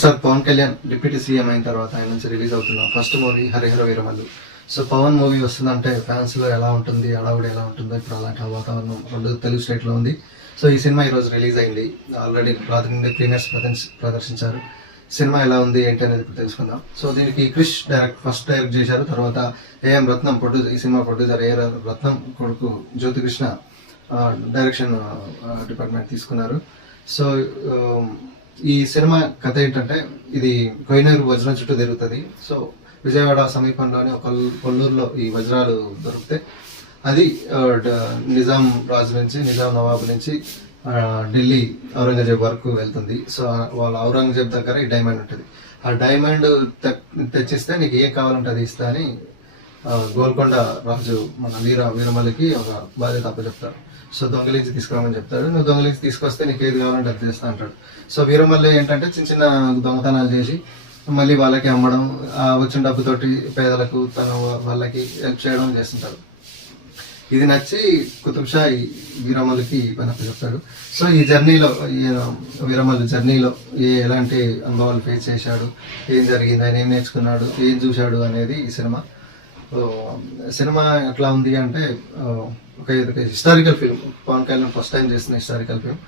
Sir Pawan Kalyan deputy CM అయిన తర్వాత ఆయన నుంచి రిలీజ్ అవుతున్న first movie Harihara Veeramallu. So Pawan movie వస్తుందంటే ఫ్యాన్స్ లో ఎలా ఉంటుంది, అడవుడు ఎలా ఉంటుందో ఇప్పుడు అలాంటి వాతావరణం రెండు తెలుగు స్టేట్ లో ఉంది. సో ఈ సినిమా ఈ రోజు రిలీజ్ అయింది. ఆల్రెడీ రాత్రి నుండి ప్రీమియర్స్ ప్రదర్శించారు. సినిమా ఎలా ఉంది ఏంటి అనేది ఇప్పుడు తెలుసుకుందాం. సో దీనికి క్రిష్ ఫస్ట్ డైరెక్ట్ చేశారు. తర్వాత ఏఎం రత్నం ఈ సినిమా ప్రొడ్యూసర్ ఏఎం రత్నం కొడుకు జ్యోతికృష్ణ డైరెక్షన్ డిపార్ట్మెంట్ తీసుకున్నారు. సో ఈ సినిమా కథ ఏంటంటే ఇది కోహినూరు వజ్రం చుట్టూ తిరుగుతుంది. సో విజయవాడ సమీపంలోని ఒక కొల్లూరులో ఈ వజ్రాలు దొరికితే అది నిజాం రాజు నుంచి, నిజాం నవాబు నుంచి ఢిల్లీ ఔరంగజేబ్ వరకు వెళ్తుంది. సో వాళ్ళ ఔరంగజేబ్ దగ్గర ఈ డైమండ్ ఉంటుంది. ఆ డైమండ్ తెచ్చిస్తే నీకు ఏం కావాలంటే అది ఇస్తా అని గోల్కొండ రాజు మన వీరమల్లికి ఒక బాధ్యత అప్పచెప్తాడు. సో దొంగలించి తీసుకురామని చెప్తాడు. నువ్వు దొంగలించి తీసుకొస్తే నీకు ఏది కావాలంటే అది చేస్తా అంటాడు. సో వీరమల్లి ఏంటంటే చిన్న చిన్న దొంగతనాలు చేసి మళ్ళీ వాళ్ళకి అమ్మడం, వచ్చిన డబ్బుతోటి పేదలకు తన వాళ్ళకి హెల్ప్ చేయడం చేస్తుంటాడు. ఇది నచ్చి కుతుబ్ షా వీరమల్లికి పని చెప్తాడు. సో ఈ జర్నీలో వీరమల్లి జర్నీలో ఎలాంటి అనుభవాలు ఫేస్ చేశాడు, ఏం జరిగింది, ఆయన ఏం నేర్చుకున్నాడు, ఏం చూశాడు అనేది ఈ సినిమా. సినిమా ఎట్లా ఉంది అంటే ఒక historical film. Pawan Kalyan first time చేసిన హిస్టారికల్ ఫిల్మ్.